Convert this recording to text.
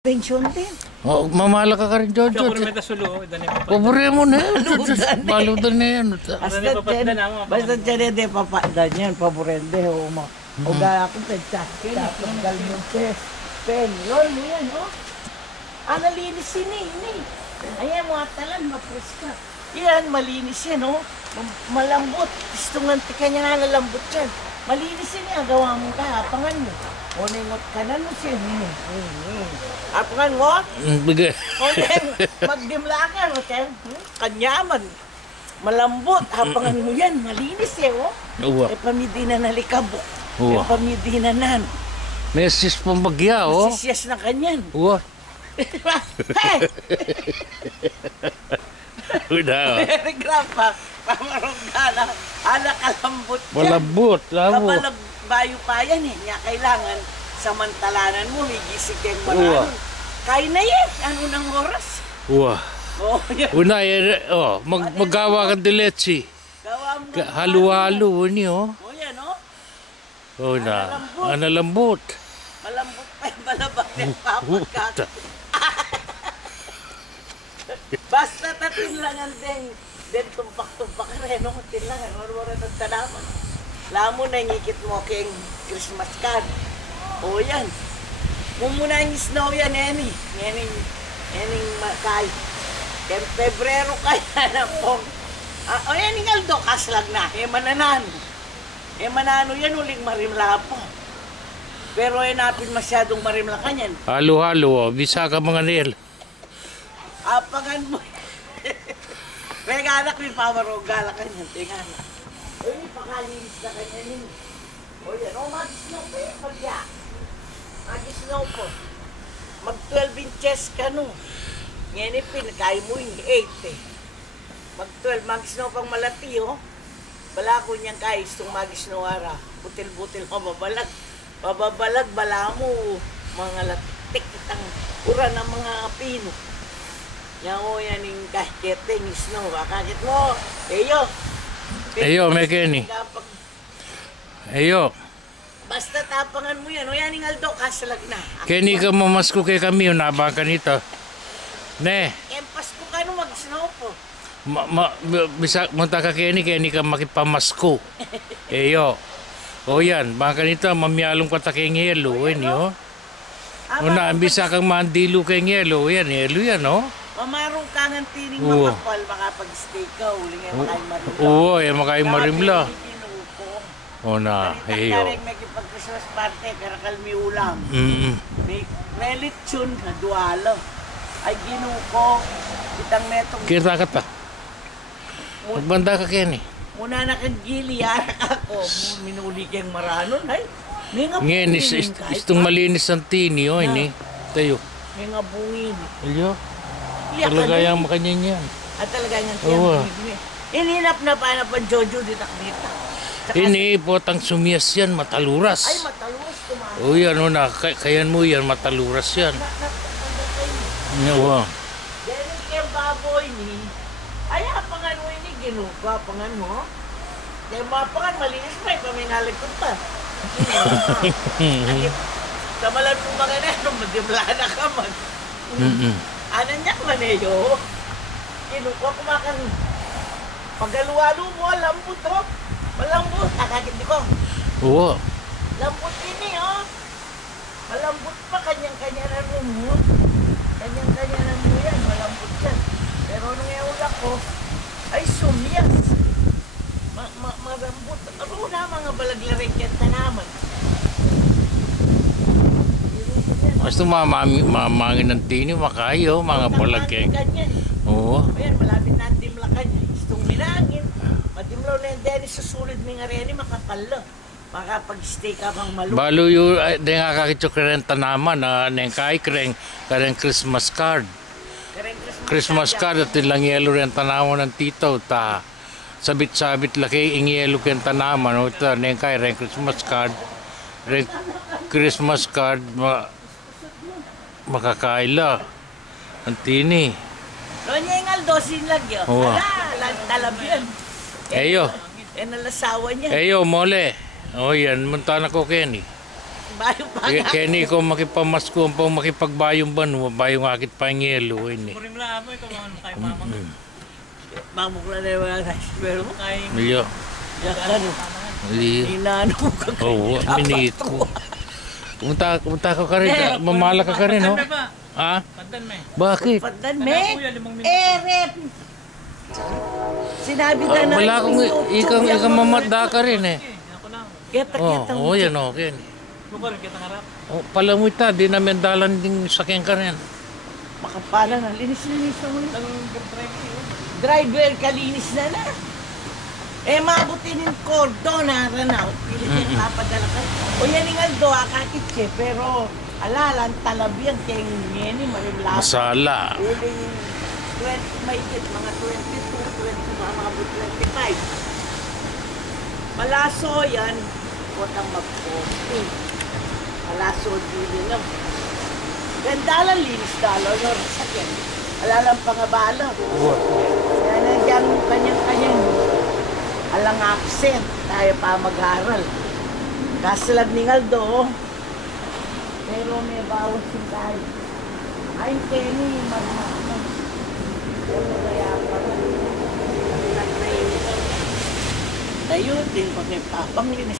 Pensyon din. Oh, mamala ka rin, Jojo. Pabore mo na yan. Baludan na yan. Basta dyan de papadan yan. Paborende. O gaya ko taggal mo pen. Lol mo yan, o. Nalinis ini. Ayan, mga talan, mapres ka. Yan, malinis yan, o. Malambot. Gusto nga tika niya na nalambot yan. Malinis yan, gawa mo ka, hapangan mo. O ningot ka na no siya. Hapangan mo? Bigay. O magdimlakan mo siya. Kanyaman. Malambot. Hapangan mo yan. Malinis yan, o. Uwa. E pamidina na likabok. Uwa. E pamidina nan. May sis pang bagya, o. Sisiyas na kanyan. Uwa. Hey! Uda. Grapa. Pamarunggala. Kalambot yan. Malambot. Labo. Bayo pa yan eh. Nga kailangan samantalanan mo, higisig kayong marano. Kaya na yan. Ano nang oras? Uwa. Oh, yan. Una, maggawa ka diletsi. Gawa mo. Halo-halo, niyo. Oh, yan oh. Oh, na. Analambot. Malambot pa yung balabak ng papagkat. Basta tatinlangan din tumpak-tumpak rin. No? Tinlangan. Wala ng tanaman. Lamo na ngikit mo keng Christmas card. O yan. Mumuna yung snow yan, Eni. Ening makay. Kem Pebrero kaya na po. O yan yung Aldo, kaslag na. Manano yan, uling marimla po. Pero napin masyadong marimla ka yan. Halo-halo, bisa ka mga nil. Apangan mo. Reganak ni Pawaro, gala ka yan. Tingala. Uy, pakalinis na kanya nini. O yan, mag-snow po yan, magya. Mag-snow po. Mag-12 inches ka no. Ngayon pinakaya mo yung 8 eh. Mag-12, mag-snow pang malati oh. Bala ko niyang kaya, itong mag-snow ara. Butil-butil mababalag. Mababalag, bala mo. Mga latik, itang ura ng mga pino. Yan o yan yung kahit-keting snow. Bakit mo? Eyo, may Kenny. Eyo. Basta tapangan mo yan. O yan yung Aldo, kasalag na. Kenny ka mamasko kay kami, nabang ka nito. Ne. Kempas ko ka nung mag-snow po. Bisa, munta ka Kenny ka makipamasko. Eyo. O yan, baka nito, mamyalong ka ta kay yelo. Yan, una, bisa kang mandilo kay yelo. Yan, yelo yan, o. Mamarong ka ng tining makapal, makapag-stay ka, uling yan makay marimla. Oo, yan makay marimla. O na, eyo. Kareng may kipag-Christmas party, karakal may ulam. May lechon na duwalo. Ay ginuko, kitang metong... Kita ka ta. Magbanda ka Kenny. Muna na kang gili, yarak ako. Minuli kang maranon, ay. Ngayon, itong malinis ang tini, o, ini. Tayo. May nga bungin. Eyo. Talaga yung makanyan yan. At talaga yung tiyang. Ininap na pa na pan Jojo dito. Ini potang sumiyas yan, mataluras. Ay, mataluras kumain. O yan, kayan mo yan, mataluras yan. Wow. Dahil kaya baboy ni, ay hapangan mo ini, ginuka, hapangan mo. Kaya mapangan, malinis pa, pamingalig ko pa. Samalan mo mga nero, madimla na ka man. Ano niya man eh, yo. Kinukuha kumakan. Pagaluwalo mo, lambot, oh. Malambot. Kakakit ko. Oo. Lambot ini, oh. Malambot pa, kanyang-kanya na mo. Kanyang-kanya na mo yan, malambot yan. Pero nung iulak ko, ay sumiyas. Malambot. Ano na mga balaglaring yan tanaman. Basta mamangin ng tini, makayo, mga palagkeng. Oo. Ayan, malapit na ang dimlakan niya. Itong minangin. Madimlaw na yung deni susulid mga reni, makapalo. Makapag-stay ka pang maluto. Balo yung, di nga kakitsyo karen tanaman, neng karen Christmas card. Christmas card, at ilang yelo rin tanaman ng tito, ta. Sabit-sabit laki, ingyelo ken tanaman, ito, neng karen Christmas card. Christmas card, makakaila ang tini. Donya yung Aldo, sinlagyo. Ala, talab yan. Eyo. Nalasawa niya. Eyo, mole. O yan, munta na ko Kenny. Bayong pa nga. Kenny ko makipamasko ang pang makipagbayong ba no, bayong akit pa ng yelo ini. Kuring lang mo, ikaw kay mama. Mamukla na yung mga pero mo. Kay Milyo. Yan ano, Li. inano ka Oo, miniko. Pumunta ka rin. Mamala ka rin, no? Ha? Pandan me. Bakit? Pandan, Kuya, me. 5 minuto. Rep. Sinabi na na. Wala akong ikang mamatda ka rin eh. Ako na. Kita-kita Oo, yan o. Bukor kita ngarap. Palamoy ta, di namin dalan din sakyan ka rin. Makapala na. Linis-linis na mo. Nang drive ko. Driver, kalinis na na. Mabuti ng cordon na ranaw. Pilit yung papadala ka. O yan yung aldo, akakitse. Pero, alalan, talabyan, kaya ngeni, marimlasa. Masala. Uling 20, may hit, mga 22, 20, mga 25. Malaso yan, kotang mag-40. Malaso din lang. Ganda lang, linis dalo, no, sakyan. Alalang pangabala. Yan ang dyan, kanyang-kanyang. Alang absent, tayo pa mag-aral. Kasalag ni Aldo, pero may bawas din tayo. Ay, Kenny, mag-aral. Kaya pa rin. Tayo din, pag may papang linis.